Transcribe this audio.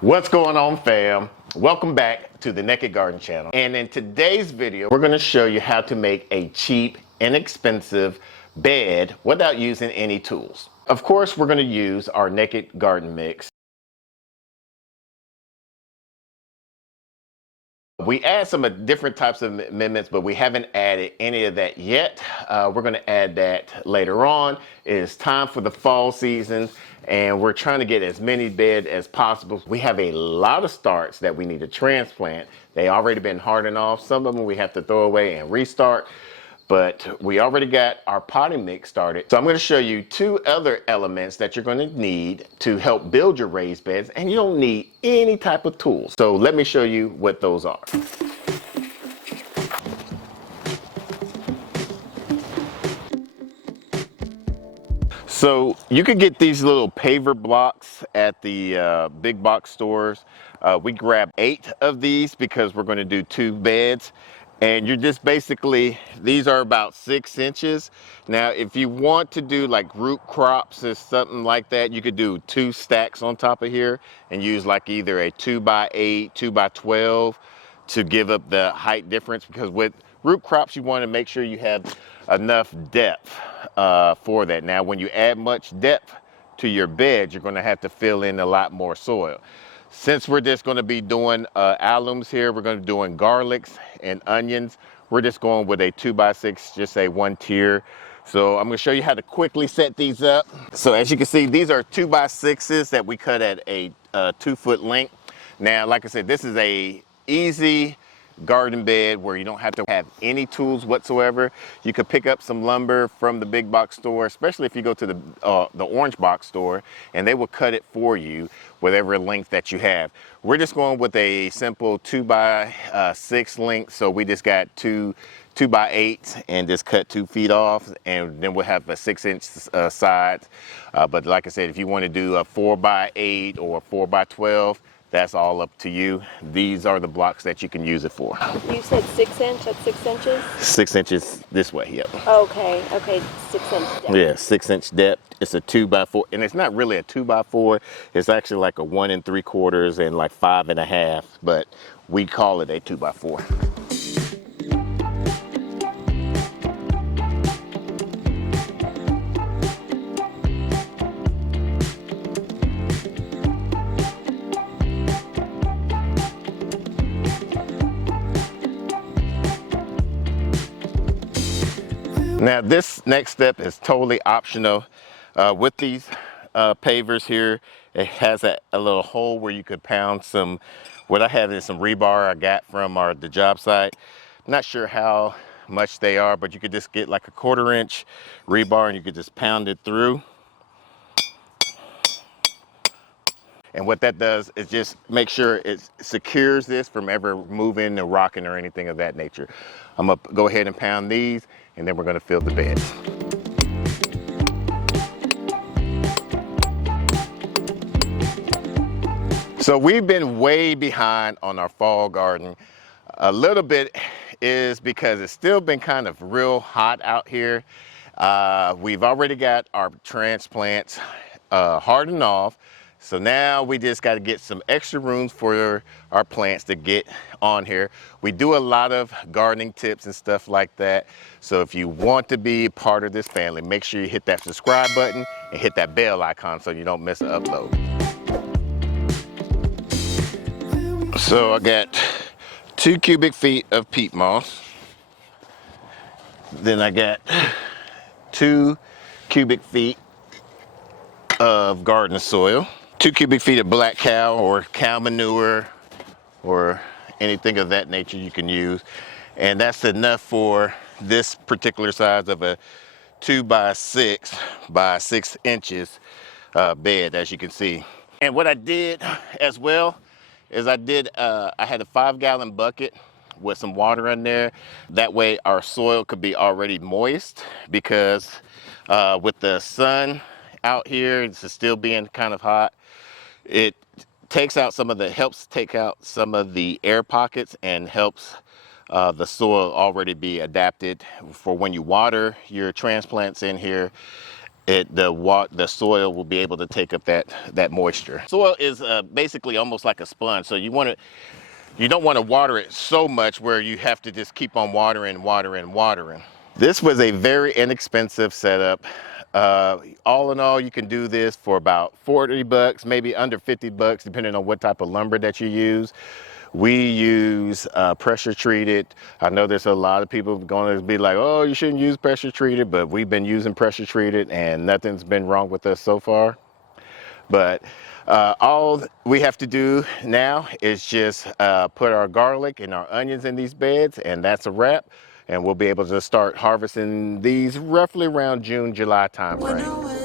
What's going on, fam? Welcome back to the Naked Garden channel. And in today's video, we're going to show you how to make a cheap, inexpensive bed without using any tools. Of course, we're going to use our Naked Garden mix. We add some different types of amendments, but we haven't added any of that yet. We're going to add that later on. It is time for the fall season, and we're trying to get as many beds as possible. We have a lot of starts that we need to transplant. They already been hardened off. Some of them we have to throw away and restart. But we already got our potting mix started. So I'm going to show you two other elements that you're going to need to help build your raised beds, and you don't need any type of tools. So let me show you what those are. So you could get these little paver blocks at the big box stores. We grabbed 8 of these because we're going to do 2 beds. And you're just basically, these are about 6 inches. Now, if you want to do like root crops or something like that, you could do 2 stacks on top of here and use like either a 2x8, 2x12 to give up the height difference, because with root crops, you want to make sure you have enough depth for that. Now, when you add much depth to your bed, you're going to have to fill in a lot more soil. Since we're just going to be doing alliums here, we're going to be doing garlics and onions. We're just going with a 2x6, just a 1 tier. So I'm going to show you how to quickly set these up. So as you can see, these are 2x6s that we cut at a 2-foot length. Now, like I said, this is a easy garden bed where you don't have to have any tools whatsoever. You could pick up some lumber from the big box store, especially if you go to the orange box store, and they will cut it for you whatever length that you have. We're just going with a simple 2x6 length, so we just got 2x8 and just cut 2 feet off, and then we'll have a 6-inch sides. But like I said, if you want to do a 4x8 or a 4x12, that's all up to you. These are the blocks that you can use it for. You said 6 inch, that's 6 inches? 6 inches this way, yep. Okay, 6 inch depth. Yeah, 6-inch depth. It's a 2x4, and it's not really a 2x4. It's actually like a 1 3/4 and like 5 1/2, but we call it a 2x4. Now this next step is totally optional. With these pavers here, it has a little hole where you could pound some, what I have is some rebar I got from the job site. Not sure how much they are, but you could just get like a 1/4 inch rebar and you could just pound it through. And what that does is just make sure it secures this from ever moving or rocking or anything of that nature. I'm gonna go ahead and pound these, and then we're gonna fill the beds. So we've been way behind on our fall garden. A little bit is because it's still been kind of real hot out here. We've already got our transplants hardened off. So now we just got to get some extra rooms for our plants to get on here. We do a lot of gardening tips and stuff like that. So if you want to be part of this family, make sure you hit that subscribe button and hit that bell icon so you don't miss an upload. So I got 2 cubic feet of peat moss. Then I got 2 cubic feet of garden soil. 2 cubic feet of black cow or cow manure or anything of that nature you can use. And that's enough for this particular size of a 2x6 by 6 inches bed, as you can see. And what I did as well is I had a 5-gallon bucket with some water in there. That way our soil could be already moist, because with the sun out here, it's still being kind of hot. It helps take out some of the air pockets and helps the soil already be adapted for when you water your transplants in here. the soil will be able to take up that moisture. Soil is basically almost like a sponge, so you don't want to water it so much where you have to just keep on watering. This was a very inexpensive setup. All in all, you can do this for about 40 bucks, maybe under 50 bucks, depending on what type of lumber that you use. We use pressure treated. I know there's a lot of people going to be like, oh, you shouldn't use pressure treated, but we've been using pressure treated and nothing's been wrong with us so far. But all we have to do now is just put our garlic and our onions in these beds, and that's a wrap. And we'll be able to start harvesting these roughly around June, July timeframe.